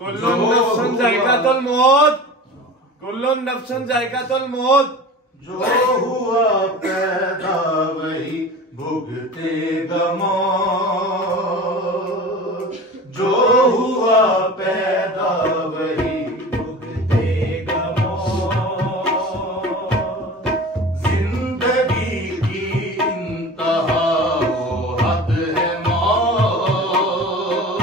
कुल्लुन नफ्सन जायकातुल मौत, कुल्लुन नफ्सन जायकातुल मौत। जो हुआ पैदा वही भुगतेगा मौत, जो हुआ पैदा वही भुगतेगा मौत। जिंदगी की इंतहा वो हद है मौत,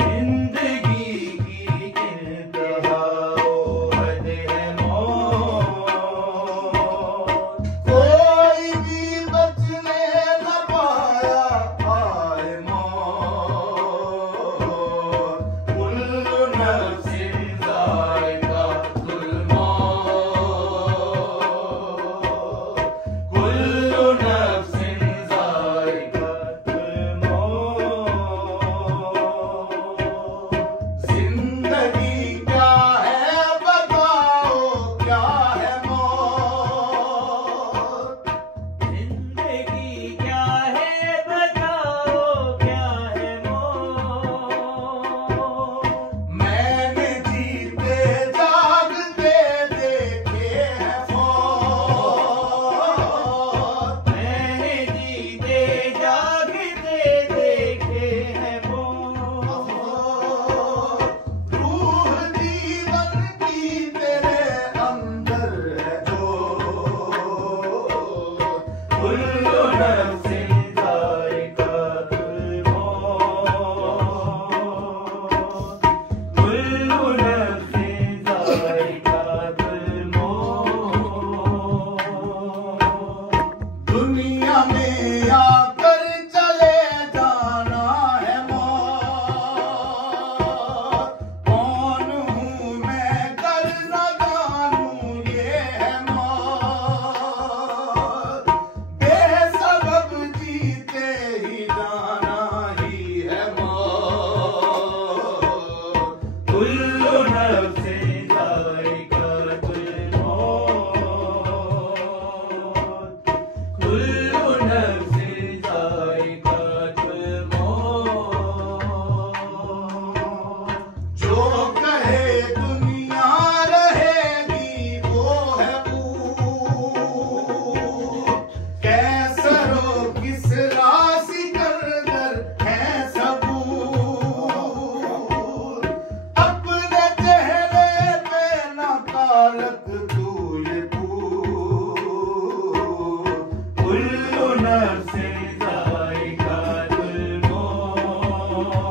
जिंदगी की इंतहा वो हद है मौत। कोई भी बचने न पाया आए मौत, कुल्लु नफ्सिन ज़ाइक़ातुल मौत, कुल्लु नफ्सिन ज़ाइक़ातुल मौत। जिंदगी क्या है बताओ, क्या है मौत, जिंदगी क्या है बताओ, क्या है मौत। मैंने जीते जागते देखे हैं फौत, मैंने जीते जागते देखे हैं मौत। रूह जीवन की तेरे अंदर है जो, कुल्लु नफ्सिन ज़ाइक़ातुल मौत, कुल्लु नफ्सिन ज़ाइक़ातुल मौत। दुनिया में आकर चले जाना है मौत। कौन हूँ मैं कर न जानूं ये है मौत। बेसबब जीते ही जाना ही है मौत। कुल्लु नफ्सिन ज़ाइक़ातुल मौत, कुल्लु नफ्सिन ज़ाइक़ातुल मौत। जो कहे दुनिया रहेगी वो है भूत। कैसरो किस राशि कर है सबूत। अपने चेहरे पे न कालक तू ये पूत। कुल्लु नफ्सिन ज़ाइक़ातुल मौत,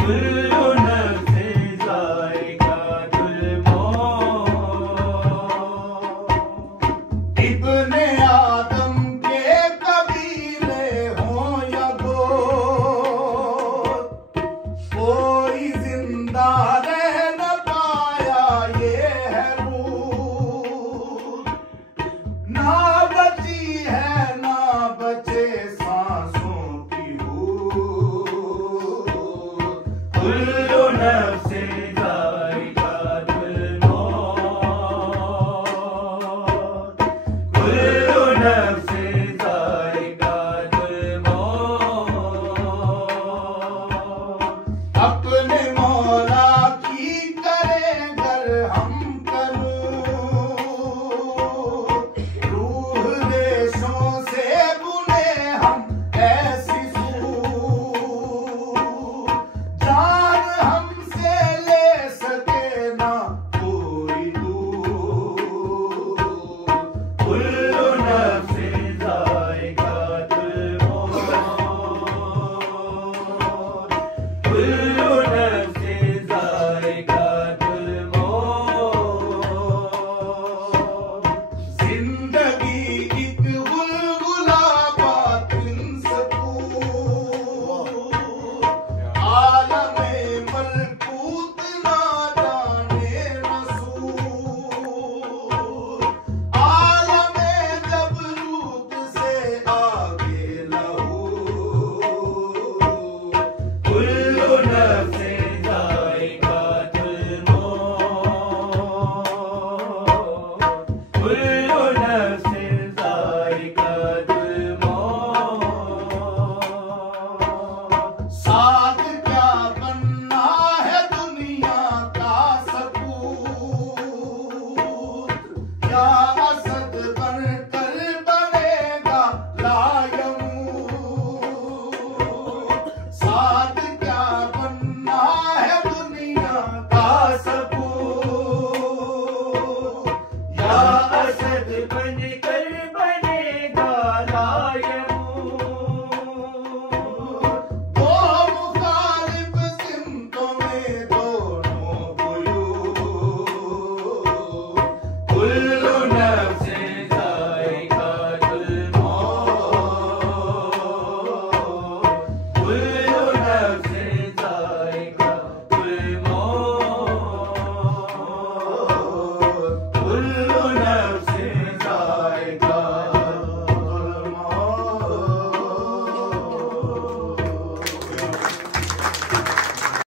कुल्लु नफ्सिन ज़ाइक़ातुल मौत। इब्ने आदम के कबीले हों या गोत, कोई जिंदा रह न पाया ये है रूह। ना बची है ना बचे सांसों की हूत। कुल्लु नफ्सिन ज़ाइक़ातुल मौत, कुल्लु नफ्सिन ज़ाइक़ातुल मौत। अपने मौला की करें गर हम करूं, रूह रेशों से बुने हम ऐसी सूरत। जान हमसे ले सके ना कोई दूर। कुल्लु नफ्सिन ज़ाइक़ातुल मौत, कुल्लु